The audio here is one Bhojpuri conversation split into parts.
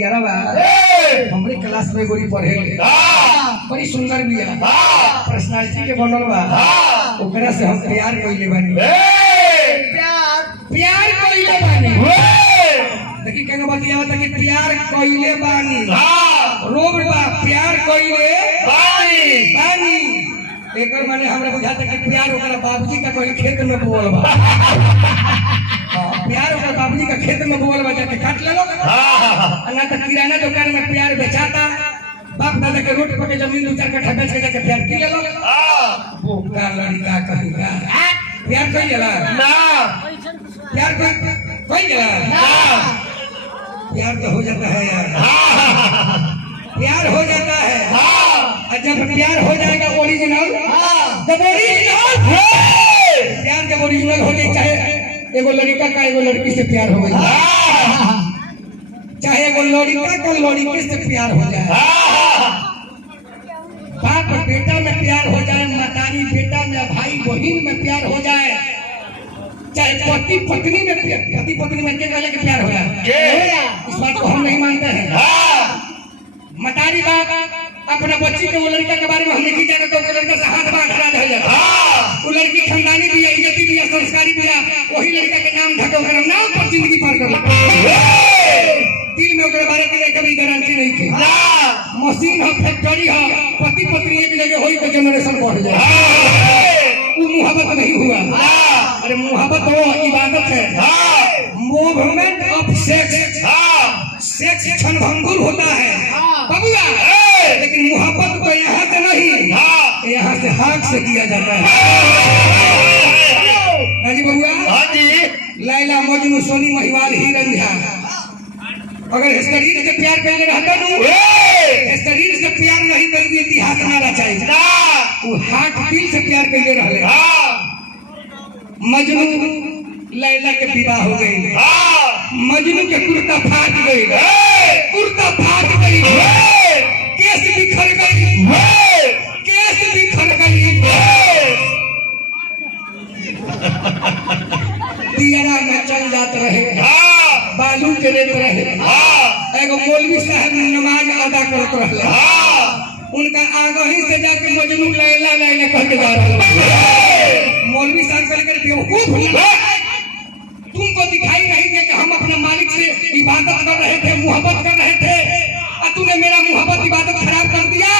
यारवा हमरे क्लास में गोरी पढ़े बड़ी सुंदर बिया पर्सनालिटी के बनल बा ओकरा से हम प्यार कइले बानी प्यार कइले बानी देखी केनो बतिया बता कि प्यार कइले बानी रोब बा प्यार कइले बानी एकर माने हमरा बुझाता कि प्यार ओकरा बाबूजी का कोई खेत में बोल बा प्यार ओकरा बाबूजी का खेत में बोल बा जाके काट लेलो ना तो किराना दुकान में प्यार बेचाता बाप दादा के रोड पर के जमीन 2-4 कट्ठा बेच के जाके प्यार की लेलो वो का लड़का कहेगा प्यार कोई लेला ना प्यार कोई लेला ना प्यार तो हो जाता है यार प्यार हो जाता है और जब प्यार हो जाएगा ओरिजिनल जब ओरिजिनल प्यार जब ओरिजिनल हो जाए चाहे एगो लड़का का एगो लड़की से प्यार हो गया चाहे एगो लड़का का लड़की से प्यार हो जाए बाप बेटा में प्यार हो जाए मतारी बेटा में भाई बहन में प्यार हो जाए चाहे पति पत्नी में प्यार हो जाए इस बात को हम नहीं मानते हैं मतारी बाप अपना बच्ची के वो लड़का के बारे में हम नहीं जानते तो वो लड़का से हाथ बांध खड़ा रह जाता वो लड़की खानदानी भी है इज्जती भी है संस्कारी भी है वही लड़का के नाम ढको कर नाम पर जिंदगी पार कर दिल में ओकरे बारे में कभी गारंटी नहीं थी मशीन हो फैक्ट्री हो पति पत्नी एक जगह होई तो जनरेशन बढ़ जाए वो मोहब्बत नहीं हुआ अरे मोहब्बत वो इबादत है मूवमेंट ऑफ सेक्स सेक्स क्षणभंगुर होता है बबुआ लेकिन मोहब्बत तो यहाँ से नहीं यहाँ से हाथ से किया जाता है हाजी बबुआ हाजी लैला मजनू सोनी महिवाल हीरन झा अगर शरीर से प्यार करने रहता नु शरीर से प्यार नहीं करेगी इतिहास ना रचाई वो हाथ दिल से प्यार करने रहले मजनू लैला के विवाह हो गई मजनू के कुर्ता फाट गई कुर्ता फाट गई केस बिखर गई केस बिखर गई दियरा में चल जात रहे बालू के रेत रहे एगो मौलवी साहब नमाज अदा करत रहे उनका आगे ही से जाके मजनू लैला लैला कह के जा रहा मौलवी साहब कह के बेवकूफ तुमको दिखाई नहीं दे कि हम अपने मालिक से इबादत कर रहे थे मोहब्बत कर रहे थे और तूने मेरा मोहब्बत इबादत खराब कर दिया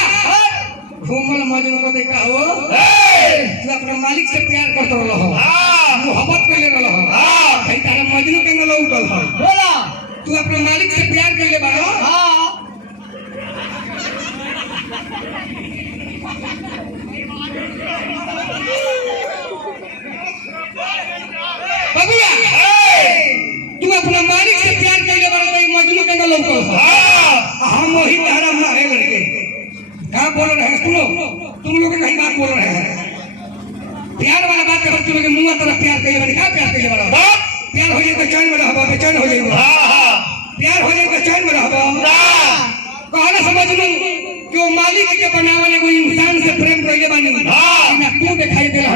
घूमल मजनू को देखा हो तू अपने मालिक से प्यार करते रहो मोहब्बत कर ले रहो भाई तारा मजनू के न उगल हो बोला तू अपने मालिक से प्यार कर ले बारो बबुआ तू अपना मालिक से प्यार कर ले बारो तो मजनू के न उगल हो हम वही तारा मारे लड़के क्या बोल रहे हैं सुनो तुम लोग कहीं बात बोल रहे हैं प्यार वाला बात कर तुम लोग मुंह तरफ प्यार करिए बनी क्या प्यार करिए बड़ा प्यार हो जाए तो चैन में रहबा बेचैन हो जाएगा प्यार हो जाए तो चैन में रहबा कहना समझ लो कि वो मालिक के बनावल एगो इंसान से प्रेम करिए बनी ना तू दिखाई दे रहा